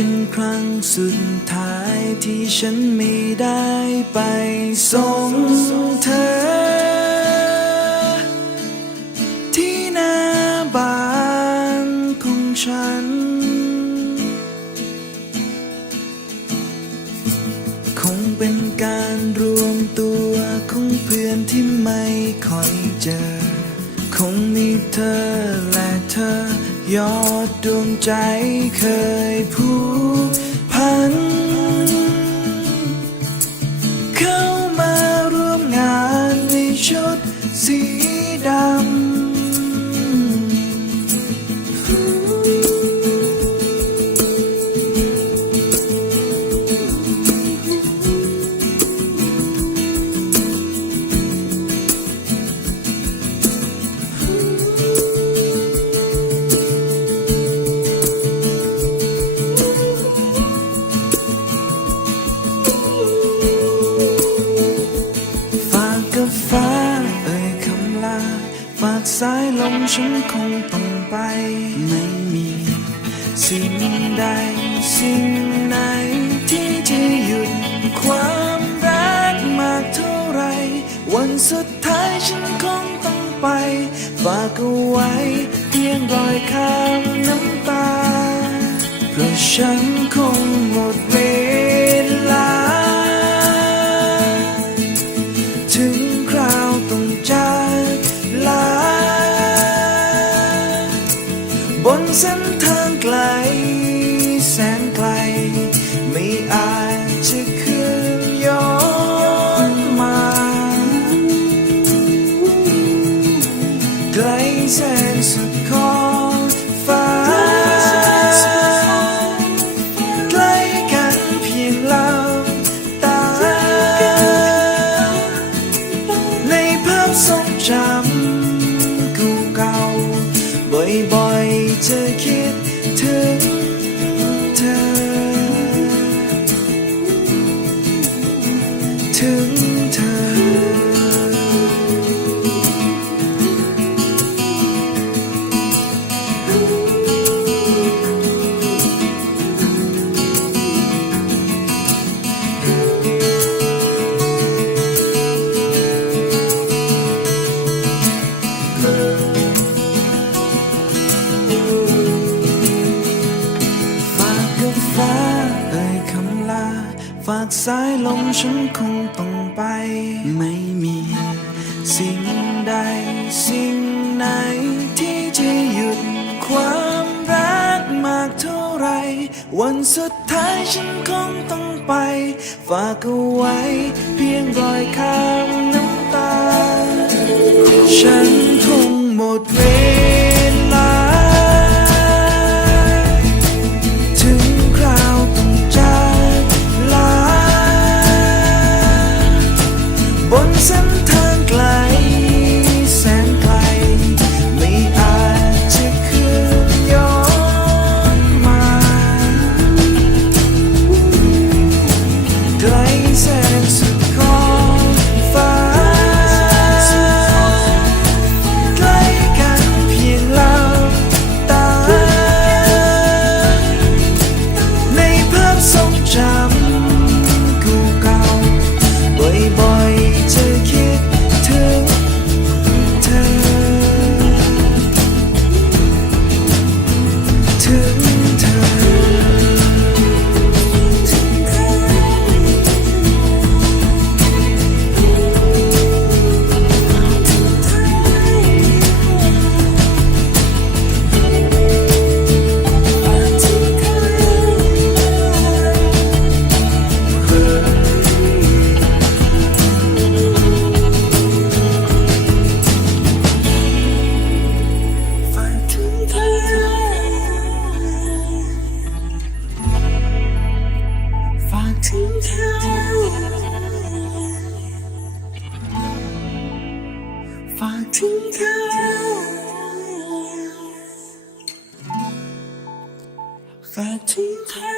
เป็นครั้งสุดท้ายที่ฉันไม่ได้ไปส่งเธอ ที่หน้าบ้านของฉัน คงเป็นการรวมตัวของเพื่อนที่ไม่ค่อยเจอ คงมีเธอและเธอ ยอดดวงใจเคยผูกพัน เข้ามาร่วมงานในชุดสี ฉันคงต้องไป ไม่มีสิ่งใดสิ่งไหนที่จะหยุดความรักมากเท่าไร วันสุดท้ายฉันคงต้องไป ฝากเอาไว้เพียงรอยข้ามน้ำตา เพราะฉันคงหมดเวล เส้นทางไกล บ่อยๆจะคิดถึง ฉันคงต้องไป ไม่มีสิ่งใดสิ่งไหนที่จะหยุดความรักมากเท่าไร วันสุดท้ายฉันคงต้องไป ฝากเอาไว้เพียงรอยข้ามน้ำตา ฉันคงหมดเว ถึงเธอฝากถึงเธอฝากถึงเธอ